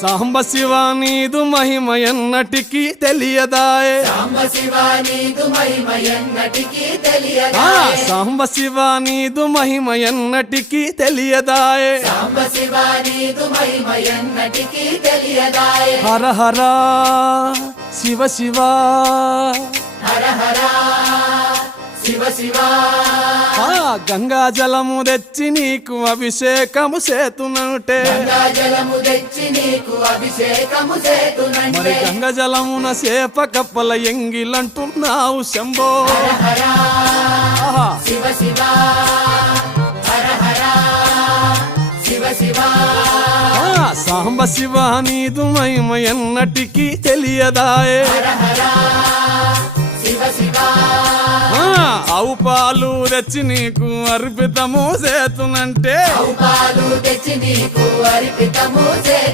సాంబ శివ నీదు మహిమ ఎన్నటికీ తెలియదాయే సాంబ శివ నీదు మహిమ ఎన్నటికీ తెలియదాయే సాంబ శివ నీదు మహిమ ఎన్నటికీ తెలియదాయే సాంబ శివ నీదు మహిమ ఎన్నటికీ తెలియదాయే హర హర శివ శివ హర హర శివ శివ గంగా జలము తెచ్చి నీకు అభిషేకము చేతునంటే గంగా జలము తెచ్చి నీకు అభిషేకము మరి చేతునంటే గంగ జలమున సేప కప్పల ఎంగిలంటున్నావు శంభో హర ఆహా. శివ శివ హర హర శివ శివ సాంబ శివ నీదు మహిమ ఎన్నటికీ తెలియదాయే హర హర శివ శివ ఆవు పాలు తెచ్చి నీకు అర్పితము చేతునంటే పాలు తెచ్చి నీకు అర్పితము